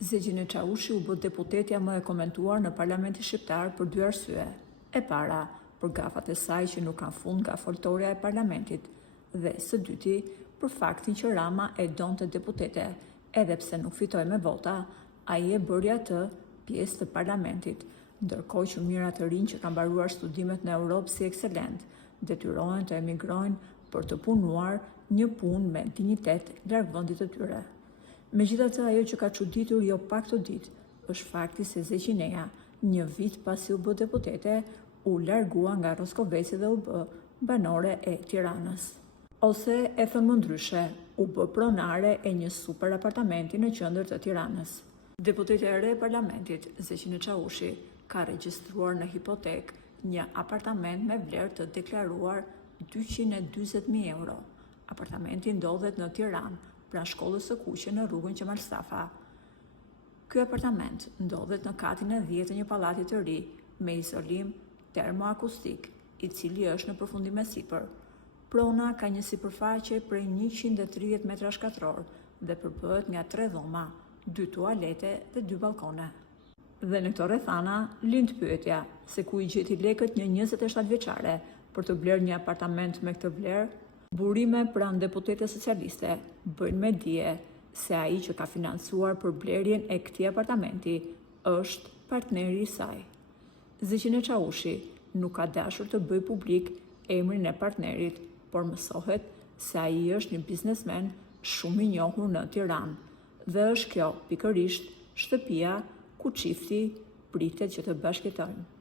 Zegjini Çavushi u bë deputetja më e komentuar në Parlamentin Shqiptar për dy arsye. E para, për gafat e saj që nuk kanë fund nga foltorja e Parlamentit, dhe së dyti, për faktin që Rama e donte deputete, edhe pse nuk fitoi me vota, ai e bëri atë pjesë të Parlamentit, ndërkohë që mijëra të rinj që kanë mbaruar studimet në Europë si ekselent, detyrohen të emigrojnë për të punuar një punë me dinjitet larg vendit të tyre. Megjithatë, ajo që ka çuditur jo pak të ditë është fakti se Zeqineja, një vit pasi u bë deputete, u largua nga Roskoveci dhe u bë banore e Tiranës. Ose e thënë më ndryshe, u bë pronare e një super apartamenti në qendër të Tiranës. Deputetja e re e Parlamentit, Zeqini Çavushi, ka regjistruar në hipotek një apartament me vlerë të deklaruar 240.000 euro. Apartamenti ndodhet në Tiranë, pranë shkollës së kuqe në rrugën Qemal Stafa. Ky apartament ndodhet në katin e 10 të një pallati të ri me izolim termoakustik, i cili është në përfundim me sipër. Prona ka një sipërfaqe prej 130 metra shkatror dhe përbëhet nga 3 dhoma, 2 tualete dhe 2 balkone. Dhe në këto rrethana lind pyetja se ku i gjeti lekët një 27 vjeçare për të blerë një apartament me këtë vlerë. Burime pranë deputete socialiste bëjnë me dije se ai që ka financuar për blerjen e këtij apartamenti është partneri i saj. Zeqini Çavushi nuk ka dashur të bëjë publik emrin e partnerit, por mësohet se ai është një biznesmen shumë i njohur në Tiranë dhe është kjo pikërisht shtëpia ku çifti pritet që të bashkëjetojnë.